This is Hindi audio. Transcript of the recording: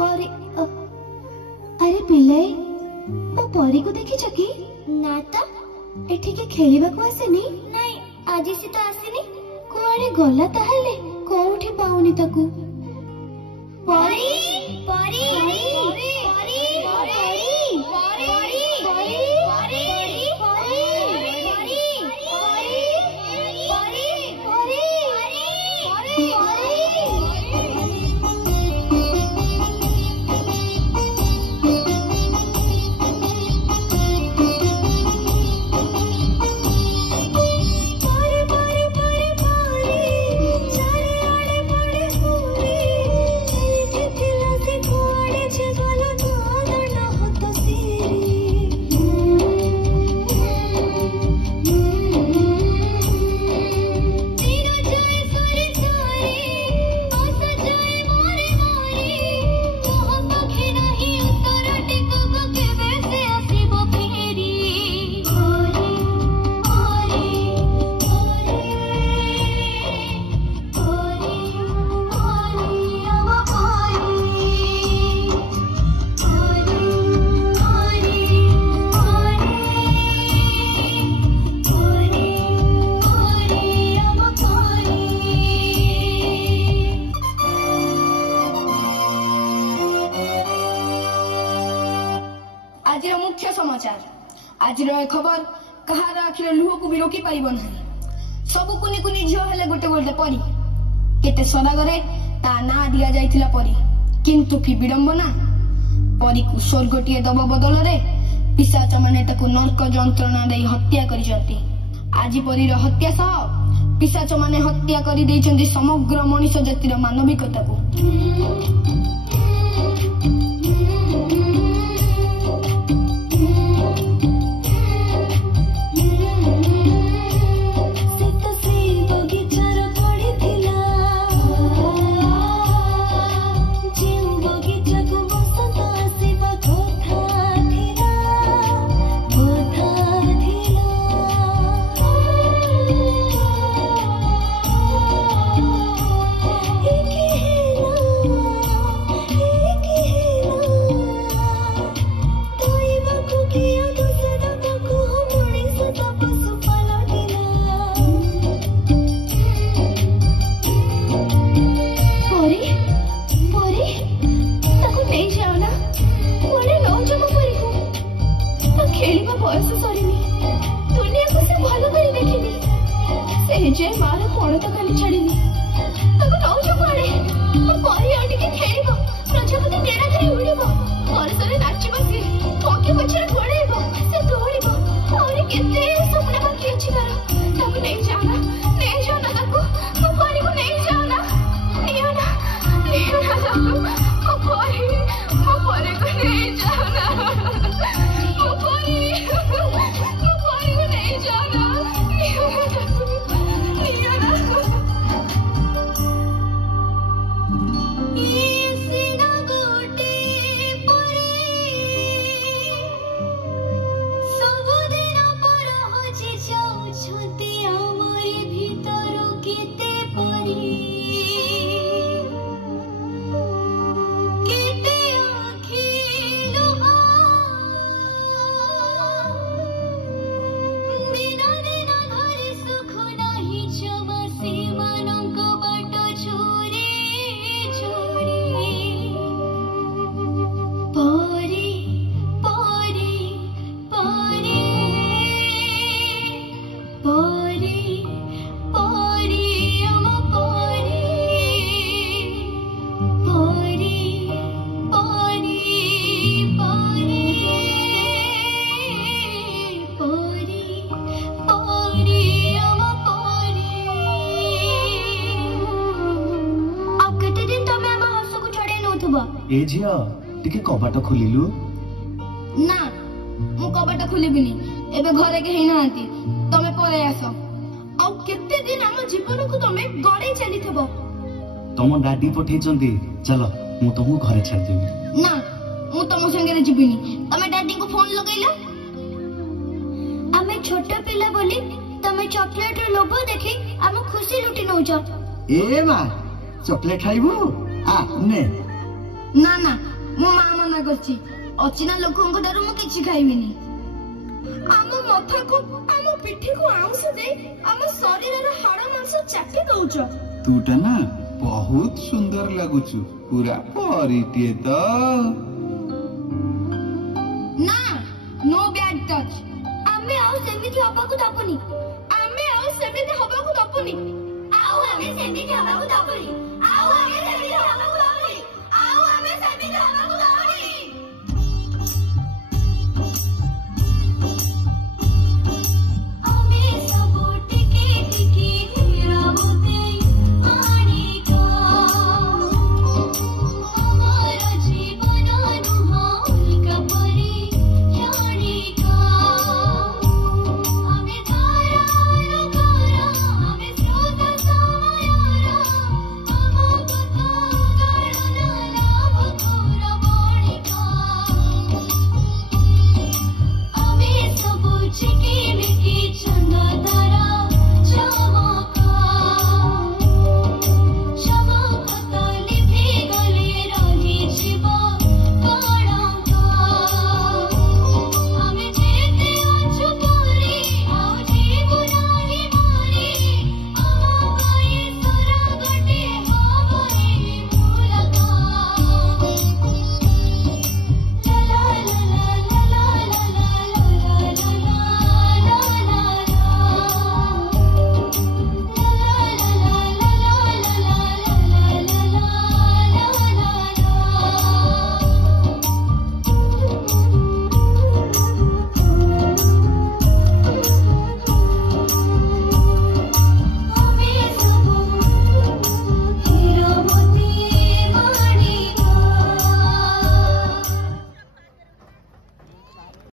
परी अरे पिले मो परी को देखी कि ना तो एठी के खेलिबा को आसेनी नहीं आज से तो आसेनी कोआडे गला ताहले कोउठी पाउनी ताकू परी परी परी परी परी परी आज खबर कहार आखिर लुह को भी रोकी पारिब नहीं सबु कुनी कुनी झियो हेले गोटे गोटे परी केते सदागरे ता ना दिया जाइथिला परी किंतु कि विडंबना परी को स्वर्गटिए दब बदल रे पिशाच माने ताकू नरक जंत्रणा दे हत्या करिसंती आज परीर हत्या सह पिशाच माने हत्या करि दैचंती समग्र मनुष्य जातिर मानविकता को ए झिया टिके कबाट खोलिलु ना मु कबाट खोलिबिनी एबे घरे के हेनांती तमे परे आसो आ केते दिन हम जीवन को तमे गड़े चली थबो तम डाडी पठे चंदी चलो मु तमु घरे छाड़ देबी ना मु तम संगे रे जिबिनी तमे डाडी को फोन लगैला आमे छोटा पिला बोली तमे चॉकलेट रे लोभ देखि हम खुशी लुटी नौ छ ए मा चॉकलेट खाइबो आ ने ନା ନା ମୋ ମା ମନା କରିଛି ଅଚିହ୍ନା ଲୋକଙ୍କ ଠାରୁ ମୁଁ କିଛି ଖାଇବିନି। ଆମ ମଥାକୁ ଆମ ପିଠିକୁ ଆଉଁସ ଦେଇ ଆମ ଶରୀରର ହାଡ଼ ମାଂସ ଚାଟି ଦଉଛ। ତୁଟା ନା ବହୁତ ସୁନ୍ଦର ଲାଗୁଛୁ, ପୁରା ପରିଟିଏ ତ। ନା नो बैड टच। ଆମେ ଆଉ ସେମିତି ହବାକୁ ଦବୁନି। ଆମେ ଆଉ ସେମିତି ହବାକୁ ଦବୁନି। ଆଉ ଆମେ ସେମିତି ହବାକୁ ଦବୁନି। ଆଉ ଆମେ ସେମିତି ହବାକୁ ଦବୁନି। ଆଉ ଆମେ ସେମିତି ହବାକୁ